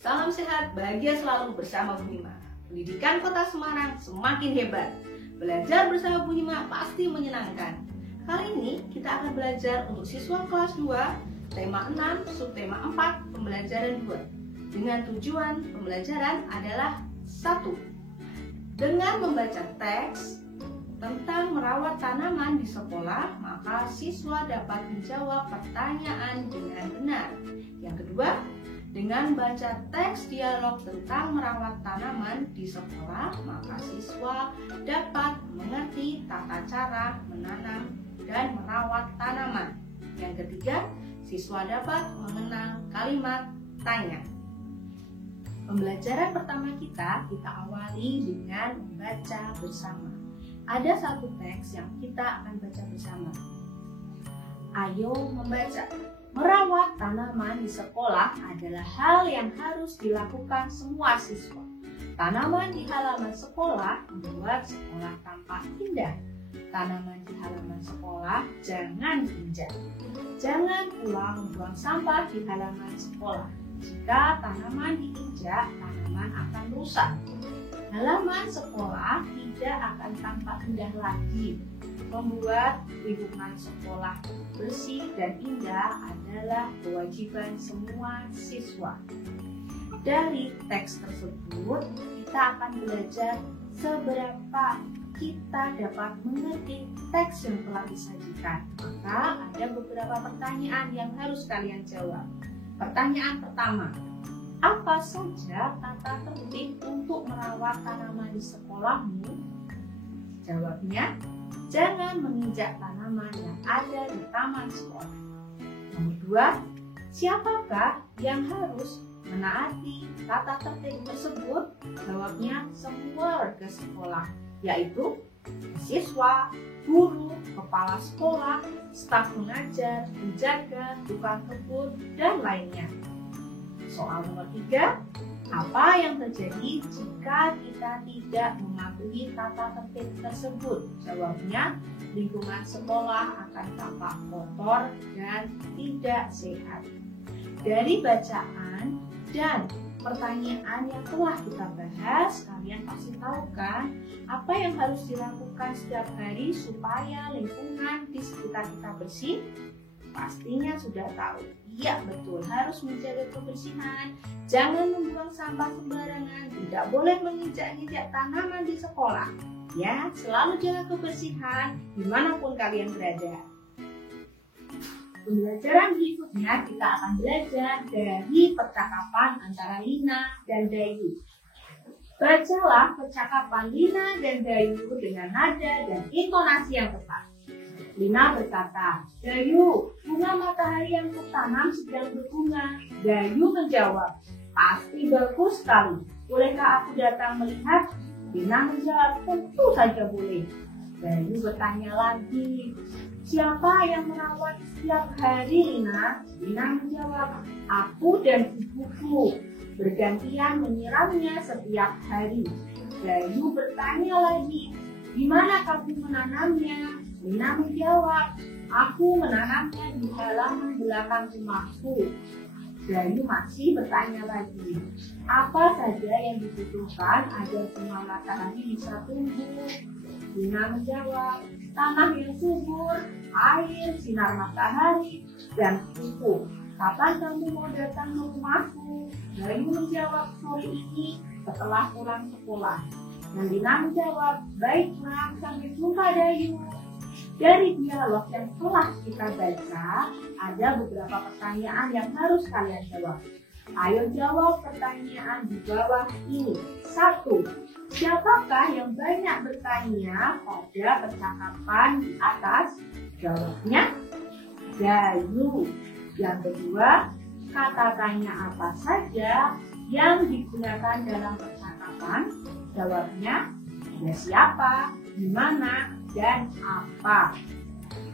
Salam sehat, bahagia selalu bersama Bu Hima. Pendidikan Kota Semarang semakin hebat. Belajar bersama Bu Hima pasti menyenangkan. Kali ini kita akan belajar untuk siswa kelas 2, tema 6, subtema 4, pembelajaran 2. Dengan tujuan pembelajaran adalah 1. Dengan membaca teks tentang merawat tanaman di sekolah, maka siswa dapat menjawab pertanyaan dengan benar. Yang kedua, dengan baca teks dialog tentang merawat tanaman di sekolah, maka siswa dapat mengerti tata cara menanam dan merawat tanaman. Yang ketiga, siswa dapat mengenal kalimat tanya. Pembelajaran pertama kita awali dengan membaca bersama. Ada satu teks yang kita akan baca bersama. Ayo membaca. Merawat tanaman di sekolah adalah hal yang harus dilakukan semua siswa. Tanaman di halaman sekolah membuat sekolah tampak indah. Tanaman di halaman sekolah jangan diinjak. Jangan pula membuang sampah di halaman sekolah. Jika tanaman diinjak, tanaman akan rusak. Halaman sekolah tidak akan tampak indah lagi. Membuat lingkungan sekolah bersih dan indah adalah kewajiban semua siswa. Dari teks tersebut, kita akan belajar seberapa kita dapat mengerti teks yang telah disajikan. Maka ada beberapa pertanyaan yang harus kalian jawab. Pertanyaan pertama, apa saja tata tertib untuk merawat tanaman di sekolahmu? Jawabnya, jangan menginjak tanaman yang ada di taman sekolah. Nomor 2, siapakah yang harus menaati tata tertib tersebut? Jawabnya, semua warga sekolah, yaitu siswa, guru, kepala sekolah, staf mengajar, penjaga, tukang kebun, dan lainnya. Soal nomor 3, apa yang terjadi jika kita tidak mematuhi tata tertib tersebut? Jawabnya, lingkungan sekolah akan tampak kotor dan tidak sehat. Dari bacaan dan pertanyaan yang telah kita bahas, kalian pasti tahu kan apa yang harus dilakukan setiap hari supaya lingkungan di sekitar kita bersih? Pastinya sudah tahu. Iya betul, harus menjaga kebersihan. Jangan membuang sampah sembarangan. Tidak boleh menginjak-injak tanaman di sekolah. Ya, selalu jaga kebersihan dimanapun kalian berada. Pembelajaran berikutnya kita akan belajar dari percakapan antara Lina dan Dayu. Bacalah percakapan Lina dan Dayu dengan nada dan intonasi yang tepat. Lina berkata, Dayu, bunga matahari yang kutanam sedang berbunga. Dayu menjawab, pasti bagus sekali. Bolehkah aku datang melihat? Lina menjawab, tentu saja boleh. Dayu bertanya lagi, siapa yang merawat setiap hari, Lina? Lina menjawab, aku dan ibuku. Bergantian menyiramnya setiap hari. Dayu bertanya lagi, di mana kamu menanamnya? Lina menjawab, aku menanamnya di halaman belakang rumahku. Dayu masih bertanya lagi, apa saja yang dibutuhkan agar bunga matahari bisa tumbuh? Lina menjawab, tanah yang subur, air, sinar matahari, dan pupuk. Kapan kamu mau datang ke rumahku? Dayu menjawab, sore ini setelah pulang sekolah. Dan Lina menjawab, baiklah, sampai jumpa Dayu. Dari dialog yang telah kita baca, ada beberapa pertanyaan yang harus kalian jawab. Ayo jawab pertanyaan di bawah ini. 1. Siapakah yang banyak bertanya pada percakapan di atas? Jawabnya, Dayu. Yang kedua, kata tanya apa saja yang digunakan dalam percakapan? Jawabnya, ya siapa, di mana, dan apa.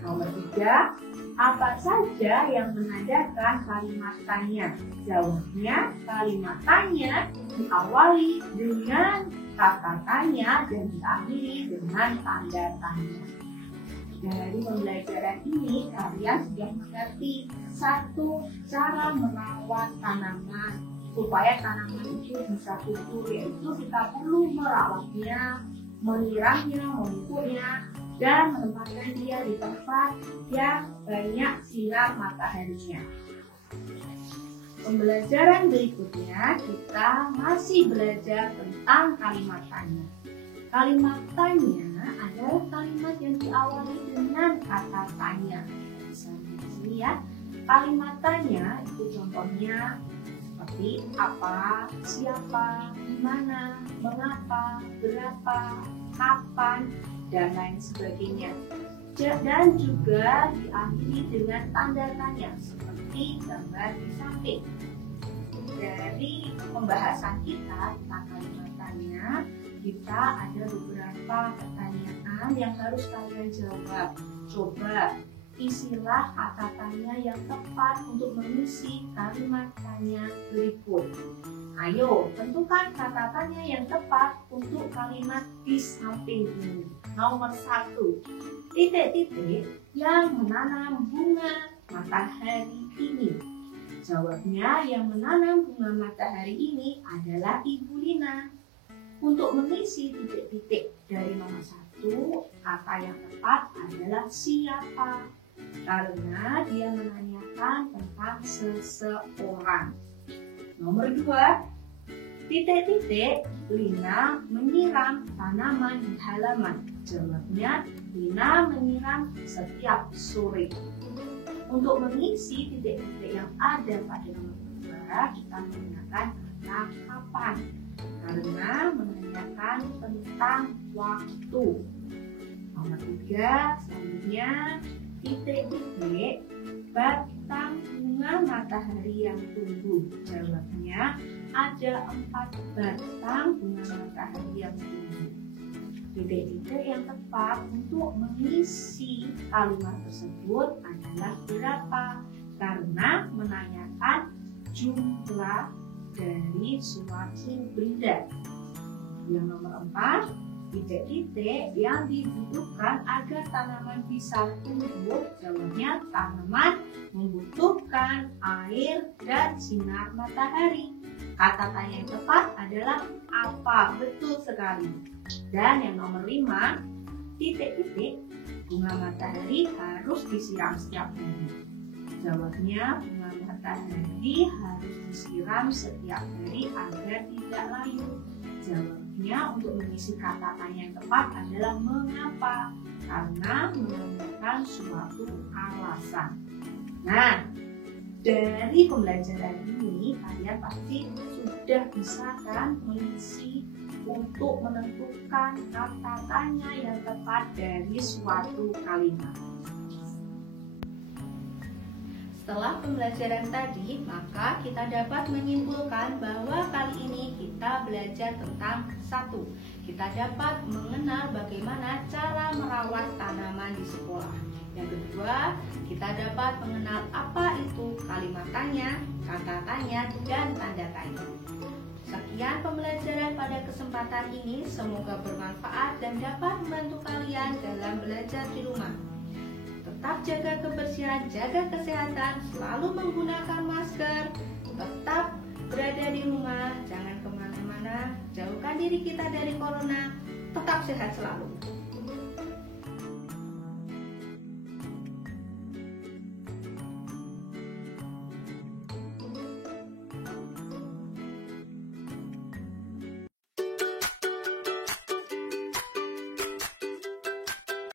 Nomor 3, apa saja yang menandakan kalimat tanya? Jawabnya, kalimat tanya diawali dengan kata tanya dan diakhiri dengan tanda tanya. Dari pembelajaran ini, kalian sudah mengerti 1. Cara merawat tanaman. supaya tanaman itu bisa subur, yaitu kita perlu merawatnya, menyiramnya, memupuknya, dan menempatkan dia di tempat yang banyak sinar mataharinya. Pembelajaran berikutnya kita masih belajar tentang kalimat tanya. Kalimat tanya adalah kalimat yang diawali dengan kata tanya. Misalnya di sini ya, kalimat tanya itu contohnya seperti apa, siapa, di mana, mengapa, berapa, kapan, dan lain sebagainya. Dan juga diakhiri dengan tanda tanya seperti gambar di samping. Dari pembahasan kita tentang kalimat tanya, kita ada beberapa pertanyaan yang harus kalian jawab. Coba isilah kata tanya yang tepat untuk mengisi kalimat tanya berikut. Ayo, tentukan kata tanya yang tepat untuk kalimat di samping ini. Nomor 1, titik-titik yang menanam bunga matahari ini. Jawabnya, yang menanam bunga matahari ini adalah Ibu Lina. Untuk mengisi titik-titik dari nomor 1, kata yang tepat adalah siapa, karena dia menanyakan tentang seseorang. Nomor 2, titik-titik Lina menyiram tanaman di halaman. Jawabnya, Lina menyiram setiap sore. Untuk mengisi titik-titik yang ada pada nomor 2, kita menggunakan kata kapan, karena menanyakan tentang waktu. Nomor 3, selanjutnya titik-titik batang bunga matahari yang tumbuh. Jawabnya, ada 4 batang bunga matahari yang tumbuh. Titik-titik yang tepat untuk mengisi kalimat tersebut adalah berapa, karena menanyakan jumlah dari suatu benda. Yang nomor 4, titik-titik yang dibutuhkan agar tanaman bisa tumbuh. Jawabnya, tanaman membutuhkan air dan sinar matahari. Kata tanya yang tepat adalah apa, betul sekali. Dan yang nomor 5, titik-titik bunga matahari harus disiram setiap hari. Jawabnya, bunga matahari harus disiram setiap hari agar tidak layu. Jawabnya, untuk mengisi kata tanya yang tepat adalah mengapa, karena menanyakan suatu alasan. Nah, dari pembelajaran ini kalian pasti sudah bisa kan mengisi untuk menentukan kata tanya yang tepat dari suatu kalimat. Setelah pembelajaran tadi, maka kita dapat menyimpulkan bahwa kali ini kita belajar tentang 1. Kita dapat mengenal bagaimana cara merawat tanaman di sekolah. Yang kedua, kita dapat mengenal apa itu kalimat tanya, kata tanya, dan tanda tanya. Sekian pembelajaran pada kesempatan ini, semoga bermanfaat dan dapat membantu kalian dalam belajar di rumah. Tetap jaga kebersihan, jaga kesehatan, selalu menggunakan masker, tetap berada di rumah, jangan kemana-mana, jauhkan diri kita dari corona, tetap sehat selalu.